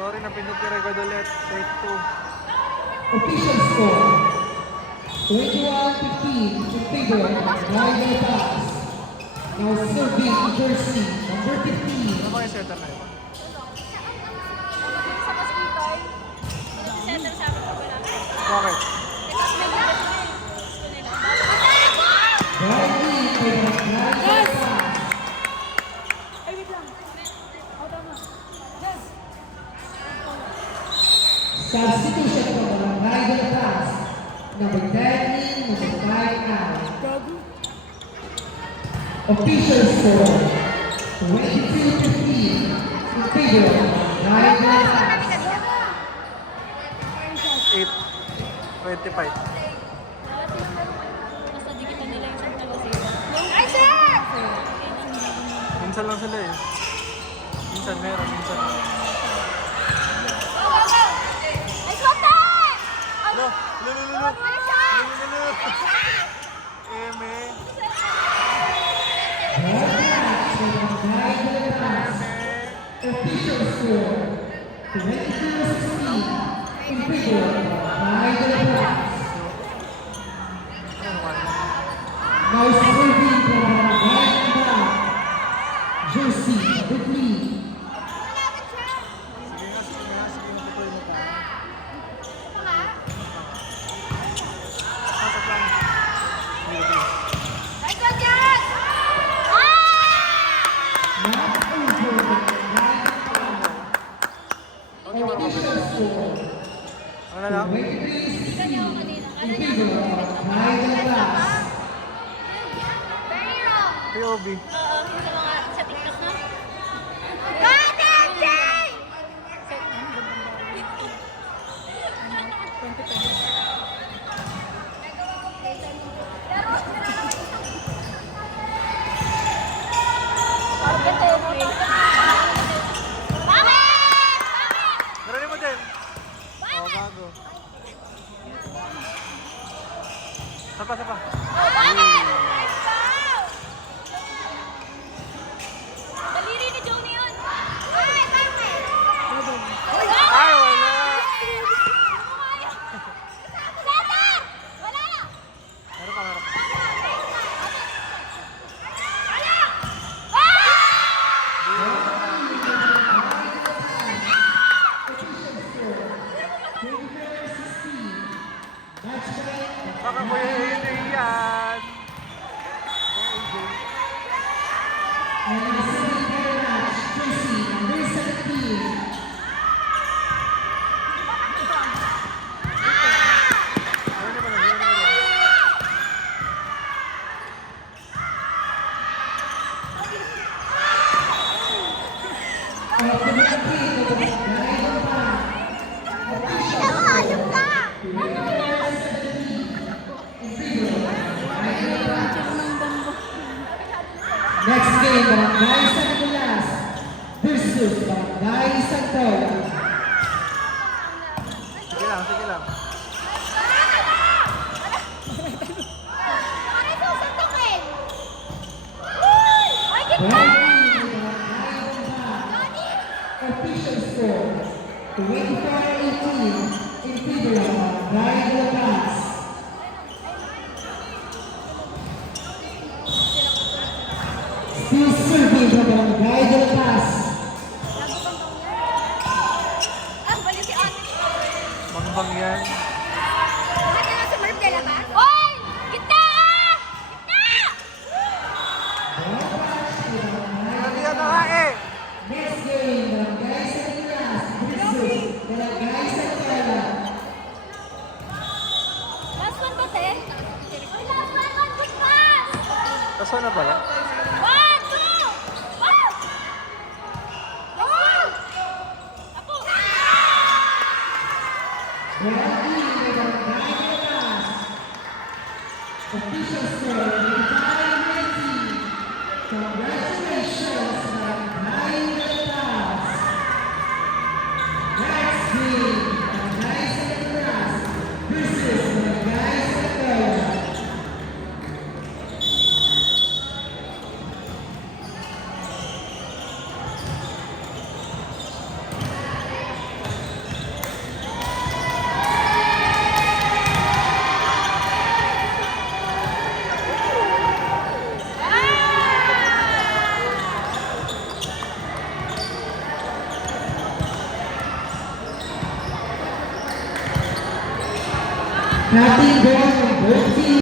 Sorry, napindot yung record ulit. Take 2. Official score 21-15 in favor of Ryder Pass. Now serving jersey number 15. Ano ba yung setter na yun? Bakit? Riley for the Ryder Pass. Substitution for the Ryder Pass. Number 10 in, number 5 out. Official score 22-15 in favor of Ryder Pass. 8. 25. Minsan lang sila eh. Minsan meron, minsan. Lo, lo. Eme. Ryder Pass. Official score 22-16 in favor of Ryder Pass. Now serving for the right back. Jersey number 3. Sige, tutuloy mo pa. Pasok lang. Sige. Not over the right back. Official score Ano na lang? 23-16 in favor of Ryder Pass. POV. Galing mo din. Oo, bago. Sapa. Daliri ni Johnny yun. Ay, wala. Wala! Meron pa. Baka po yung AJ yan. And in the semi-final match, jersey number 17. Of the next game of the Ryder Pass. Official score 21-17 in favor of Ryder Pass. Next game, Barangay San Nicolas versus Barangay Santola. Sige lang. Barangay official score 24-18 in favor of Barangay Pass. Still serving from Barangay de la Paz. Bangbang yan. Hoy! Gitna! Hindi yan nga eh. Next game, Barangay San Nicolas versus Barangay Santola. Last one ba, te? Last one, good pass! Kaso na pala. 1, 2! Wow! Apo! Barangay de Barangay de la Paz. Official score 25-19. Congratulations, Barangay de la Paz. Next game, Barangay San Nicolas versus Barangay Santola. Nothing wrong.